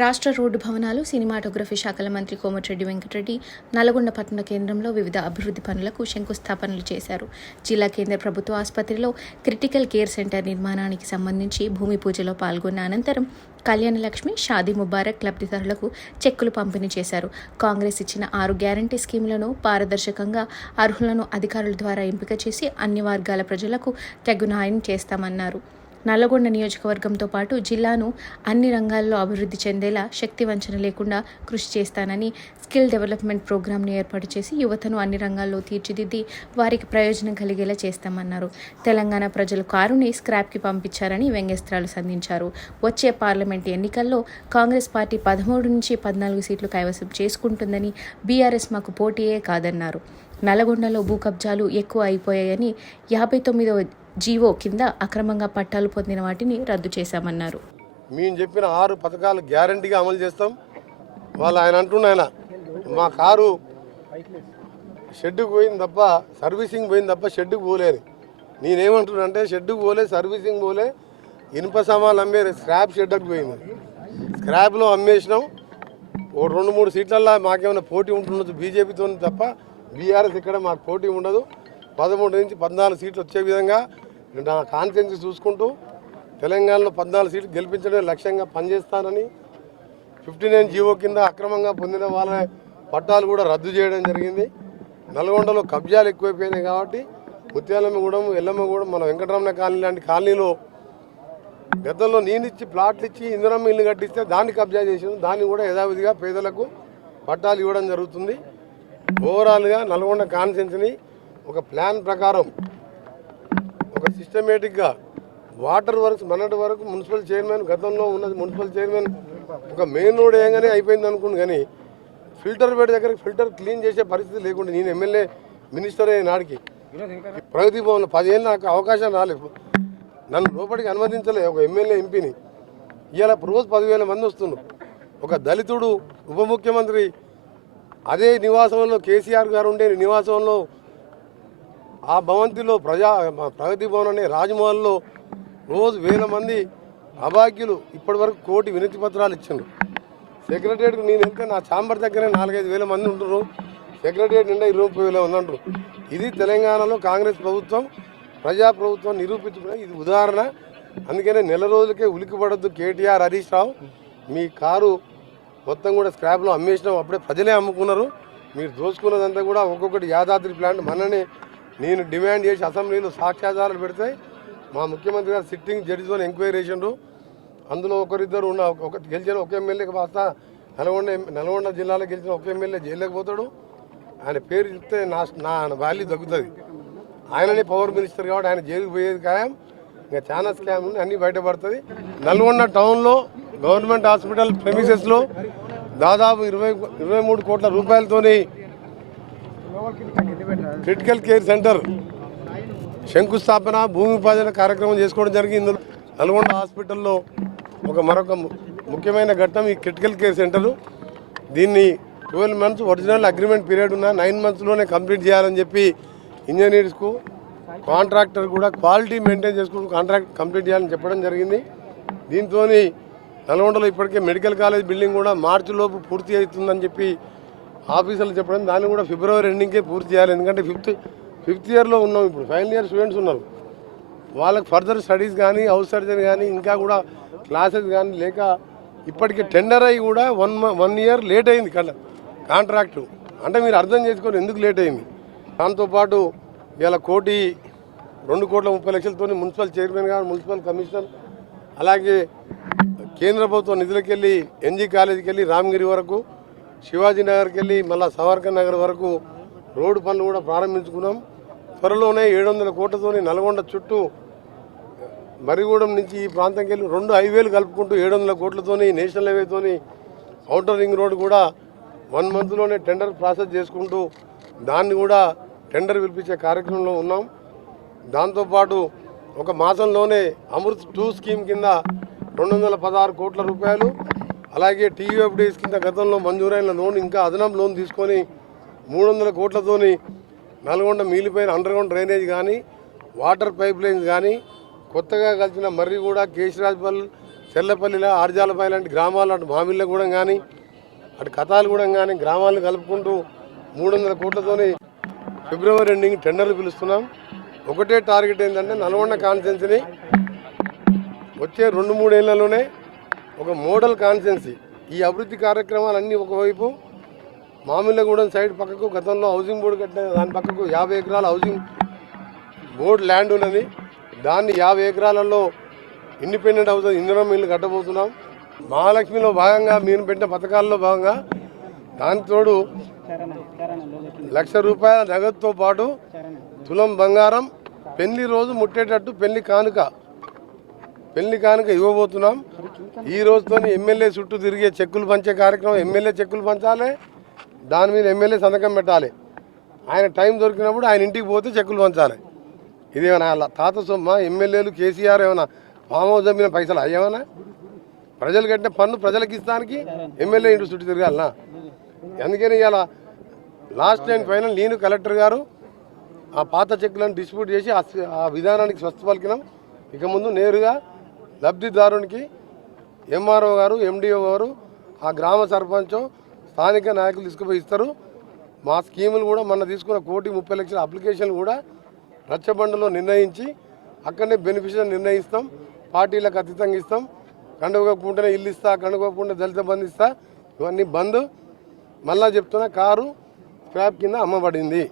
రాష్ట్ర రోడ్డు భవనాలు సినిమాటోగ్రఫీ శాఖల మంత్రి కోమటిరెడ్డి వెంకటరెడ్డి నల్గొండ పట్టణ కేంద్రంలో వివిధ అభివృద్ధి పనులకు శంకుస్థాపనలు చేశారు. జిల్లా కేంద్ర ప్రభుత్వ ఆసుపత్రిలో క్రిటికల్ కేర్ సెంటర్ నిర్మాణానికి సంబంధించి భూమి పూజలో పాల్గొన్న అనంతరం కళ్యాణలక్ష్మి షాదీ ముబారక్ లబ్ధిదారులకు చెక్కులు పంపిణీ చేశారు. కాంగ్రెస్ ఇచ్చిన ఆరు గ్యారంటీ స్కీములను పారదర్శకంగా అర్హులను అధికారుల ద్వారా ఎంపిక చేసి అన్ని వర్గాల ప్రజలకు తగు న్యాయం చేస్తామన్నారు. నల్లగొండ నియోజకవర్గంతో పాటు జిల్లాను అన్ని రంగాల్లో అభివృద్ధి చెందేలా శక్తి వంచన లేకుండా కృషి చేస్తానని స్కిల్ డెవలప్మెంట్ ప్రోగ్రాంను ఏర్పాటు చేసి యువతను అన్ని రంగాల్లో తీర్చిదిద్ది వారికి ప్రయోజనం కలిగేలా చేస్తామన్నారు. తెలంగాణ ప్రజలు కారుని స్క్రాప్కి పంపించారని వ్యంగ్యస్త్రాలు సంధించారు. వచ్చే పార్లమెంట్ ఎన్నికల్లో కాంగ్రెస్ పార్టీ పదమూడు నుంచి పద్నాలుగు సీట్లు కైవసం చేసుకుంటుందని బీఆర్ఎస్ మాకు పోటీయే కాదన్నారు. నల్గొండలో భూ కబ్జాలు ఎక్కువ అయిపోయాయని యాభై తొమ్మిదవ జీవో కింద అక్రమంగా పట్టాలు పొందిన వాటిని రద్దు చేశామన్నారు. మేము చెప్పిన ఆరు పథకాలు గ్యారంటీగా అమలు చేస్తాం. వాళ్ళు ఆయన అంటున్నాయన మా కారు షెడ్డుకు పోయింది తప్ప సర్వీసింగ్ పోయింది తప్ప షెడ్డుకు పోలేదు. నేనేమంటున్నానంటే షెడ్డుకు పోలే సర్వీసింగ్ పోలే ఇనుప సామాన్లు అమ్మే స్క్రాప్ షెడ్డుకు పోయింది. స్క్రాప్లో అమ్మేసినాం. ఓ రెండు మూడు సీట్లల్లో మాకేమైనా పోటీ ఉంటుండొచ్చు బీజేపీతో తప్ప బీఆర్ఎస్ ఇక్కడ మాకు పోటీ ఉండదు. పదమూడు నుంచి పద్నాలుగు సీట్లు వచ్చే విధంగా నా కాన్ఫిడెన్స్ చూసుకుంటూ తెలంగాణలో పద్నాలుగు సీట్లు గెలిపించడమే లక్ష్యంగా పనిచేస్తానని ఫిఫ్టీ నైన్ జీవో కింద అక్రమంగా పొందిన వాళ్ళ పట్టాలు కూడా రద్దు చేయడం జరిగింది. నల్గొండలో కబ్జాలు ఎక్కువైపోయినాయి కాబట్టి ముత్యాలమ్మగూడెం ఎల్లమ్మగూడెం మన వెంకటరమణ కాలనీ లాంటి కాలనీలో గతంలో నీళ్ళిచ్చి ప్లాట్లు ఇచ్చి ఇందిరమ్మ ఇల్లు కట్టిస్తే దాన్ని కబ్జా చేసింది దాన్ని కూడా యథావిధిగా పేదలకు పట్టాలు ఇవ్వడం జరుగుతుంది. ఓవరాల్గా నల్గొండ కాన్సెన్స్ని ఒక ప్లాన్ ప్రకారం ఒక సిస్టమేటిక్గా వాటర్ వర్క్స్ మొన్నటి వరకు మున్సిపల్ చైర్మన్ గతంలో ఉన్నది మున్సిపల్ చైర్మన్ ఒక మెయిన్ రోడ్ ఏంగానే అయిపోయింది అనుకుంది కానీ ఫిల్టర్ బెడ్ దగ్గర ఫిల్టర్ క్లీన్ చేసే పరిస్థితి లేకుండా నేను ఎమ్మెల్యే మినిస్టర్ అయ్యే నాడికి ప్రగతి భవన్ పదిహేను నాకు అవకాశం రాలేదు. నన్ను లోపలికి అనుమతించలే ఒక ఎమ్మెల్యే ఎంపీని. ఇవాళ రోజు పదివేల మంది వస్తున్నారు. ఒక దళితుడు ఉప ముఖ్యమంత్రి అదే నివాసంలో కేసీఆర్ గారు ఉండే నివాసంలో ఆ భవంతిలో ప్రజా ప్రగతి భవన్ అనే రాజమహల్లో రోజు వేల మంది అభాగ్యులు ఇప్పటివరకు కోటి వినతి పత్రాలు ఇచ్చిండ్రు. సెక్రటరియట్కి నేను వెళ్తే నా ఛాంబర్ దగ్గరే నాలుగైదు వేల మంది ఉంటున్నారు సెక్రటరియట్ నిండా ఇరవై ముప్పై వేల మంది అంటారు ఇది తెలంగాణలో కాంగ్రెస్ ప్రభుత్వం ప్రజా ప్రభుత్వం నిరూపించుకునే ఇది ఉదాహరణ. అందుకనే నెల రోజులకే ఉలికిపడద్దు కేటీఆర్ హరీష్ రావు. మీ కారు మొత్తం కూడా స్క్రాప్లో అమ్మేసినాం. అప్పుడే ప్రజలే అమ్ముకున్నారు. మీరు దోచుకున్నదంతా కూడా ఒక్కొక్కటి యాదాద్రి ప్లాంట్ మననే నేను డిమాండ్ చేసి అసెంబ్లీలో సాక్ష్యాధారాలు పెడితే మా ముఖ్యమంత్రి గారు సిట్టింగ్ జడ్జితో ఎంక్వైరీ చేసిండ్రు. అందులో ఒకరిద్దరు ఉన్న ఒక గెలిచిన ఒక ఎమ్మెల్యేకి వాస్తా నల్గొండ నల్గొండ జిల్లాలో గెలిచిన ఒక ఎమ్మెల్యే జైలేకపోతాడు ఆయన పేరు చెప్తే నా నా వాల్యూ తగ్గుతుంది. ఆయననే పవర్ మినిస్టర్ కాబట్టి ఆయన జైలుకి పోయేది ఖాయం. ఇంకా చాలా స్కామ్ ఉంది అన్నీ బయటపడుతుంది. నల్గొండ టౌన్లో గవర్నమెంట్ హాస్పిటల్ ప్రెమిసెస్లో దాదాపు ఇరవై ఇరవై మూడు కోట్ల రూపాయలతోని క్రిటికల్ కేర్ సెంటర్. శంకుస్థాపన భూమి పూజన కార్యక్రమం చేసుకోవడం జరిగింది. ఇందులో నల్గొండ హాస్పిటల్లో ఒక మరొక ము- ముఖ్యమైన ఘట్టం ఈ క్రిటికల్ కేర్ సెంటరు. దీన్ని twelve months original agreement period ఉన్న నైన్ మంత్స్లోనే కంప్లీట్ చేయాలని చెప్పి ఇంజనీర్స్కు కాంట్రాక్టర్ కూడా క్వాలిటీ మెయింటైన్ చేసుకుంటూ కాంట్రాక్ట్ కంప్లీట్ చేయాలని చెప్పడం జరిగింది. దీంతో నల్గొండలో ఇప్పటికే మెడికల్ కాలేజ్ బిల్డింగ్ కూడా మార్చిలోపు పూర్తి అవుతుందని చెప్పి ఆఫీసర్లు చెప్పడం దాన్ని కూడా ఫిబ్రవరి ఎండింగ్కే పూర్తి చేయాలి. ఎందుకంటే ఫిఫ్త్ ఫిఫ్త్ ఇయర్లో ఉన్నాం ఇప్పుడు. ఫైనల్ ఇయర్ స్టూడెంట్స్ ఉన్నారు. వాళ్ళకి ఫర్దర్ స్టడీస్ కానీ హౌస్ సర్జరీ కానీ ఇంకా కూడా క్లాసెస్ కానీ లేక ఇప్పటికి టెండర్ అయ్యి కూడా వన్ వన్ ఇయర్ లేట్ అయింది కదా కాంట్రాక్టు అంటే మీరు అర్థం చేసుకొని ఎందుకు లేట్ అయింది. దాంతోపాటు ఇవాళ కోటి రెండు కోట్ల ముప్పై లక్షలతో మున్సిపల్ చైర్మన్ గారు మున్సిపల్ కమిషనర్ అలాగే కేంద్ర ప్రభుత్వం నిధులకు వెళ్ళి ఎన్జీ కాలేజీకి వెళ్ళి రామగిరి వరకు శివాజీ నగర్కి వెళ్ళి మళ్ళీ సవర్కర్ నగర్ వరకు రోడ్డు పనులు కూడా ప్రారంభించుకున్నాం. త్వరలోనే ఏడు వందల కోట్లతోని నల్గొండ చుట్టూ మరిగూడెం నుంచి ఈ ప్రాంతంకి వెళ్ళి రెండు హైవేలు కలుపుకుంటూ ఏడు వందల కోట్లతోని నేషనల్ హైవేతోని అవుటర్ రింగ్ రోడ్ కూడా వన్ మంత్లోనే టెండర్ ప్రాసెస్ చేసుకుంటూ దాన్ని కూడా టెండర్ పిలిపించే కార్యక్రమంలో ఉన్నాం. దాంతోపాటు ఒక మాసంలోనే అమృత్ టూ స్కీమ్ కింద రెండు వందల పదహారు కోట్ల రూపాయలు అలాగే టీయూఎఫ్డీస్ కింద గతంలో మంజూరైన లోన్ ఇంకా అదనం లోన్ తీసుకొని మూడు వందల కోట్లతోని నల్గొండ మిగిలిపోయిన అండర్ గ్రౌండ్ డ్రైనేజ్ కానీ వాటర్ పైప్ లైన్స్ కానీ కొత్తగా కలిసిన మర్రి కూడా కేశరాజ్పల్ చెల్లపల్లిలో ఆర్జాలపై లాంటి గ్రామాలు అటు మామిళ్ళగూడెం కానీ అటు కథాలగూడెం కానీ గ్రామాలను కలుపుకుంటూ మూడు వందల కోట్లతోని ఫిబ్రవరి ఎండింగ్ టెండర్లు పిలుస్తున్నాం. ఒకటే టార్గెట్ ఏంటంటే నల్గొండ కాన్స్టెన్సీని వచ్చే రెండు మూడేళ్ళలోనే ఒక మోడల్ కాన్సెన్సీ ఈ అభివృద్ధి కార్యక్రమాలన్నీ ఒకవైపు మామిళ్ళగూడెం సైడ్ పక్కకు గతంలో హౌసింగ్ బోర్డు కట్టిన దాని పక్కకు యాభై ఎకరాల హౌసింగ్ బోర్డు ల్యాండ్ ఉన్నది. దాన్ని యాభై ఎకరాలలో ఇండిపెండెంట్ హౌస్ ఇంధనం మిల్లు కట్టబోతున్నాం. మహాలక్ష్మిలో భాగంగా మీరు పెట్టిన పథకాల్లో భాగంగా దానితోడు లక్ష రూపాయల నగదుతో పాటు తులం బంగారం పెళ్ళి రోజు ముట్టేటట్టు పెళ్ళి కానుక పెళ్ళి కానుక ఇవ్వబోతున్నాం. ఈ రోజుతో ఎమ్మెల్యే చుట్టూ తిరిగే చెక్కులు పంచే కార్యక్రమం ఎమ్మెల్యే చెక్కులు పంచాలి దాని మీద ఎమ్మెల్యే సంతకం పెట్టాలి. ఆయన టైం దొరికినప్పుడు ఆయన ఇంటికి పోతే చెక్కులు పంచాలి. ఇదేమైనా అలా తాత సొమ్మ ఎమ్మెల్యేలు కేసీఆర్ ఏమైనా ఫామ్ హౌస్ అమ్మిన పైసలు? అయ్యేమన్నా ప్రజలు కట్టిన పన్ను ప్రజలకు ఇస్తానికి ఎమ్మెల్యే ఇంటి చుట్టూ తిరగాలనా? అందుకని ఇలా లాస్ట్ అండ్ ఫైనల్ నేను కలెక్టర్ గారు ఆ పాత చెక్కులను డిస్ప్యూట్ చేసి ఆ ఆ విధానానికి స్వస్థ పలికినాం ఇక ముందు నేరుగా లబ్ధిదారునికి ఎంఆర్ఓ గారు ఎండిఓ గారు ఆ గ్రామ సర్పంచ్ స్థానిక నాయకులు తీసుకుపోయి ఇస్తారు. మా స్కీములు కూడా మొన్న తీసుకున్న కోటి ముప్పై లక్షల అప్లికేషన్లు కూడా రచ్చబండలో నిర్ణయించి అక్కడనే బెనిఫిషియర్ నిర్ణయిస్తాం. పార్టీలకు అతీతంగా ఇస్తాం. కండుకోకుండానే ఇల్లు ఇస్తా కండుకోకుండా దళిత బంధు ఇస్తా ఇవన్నీ బంద్. మళ్ళా చెప్తున్నా కారు స్క్రాప్ కింద అమ్మబడింది.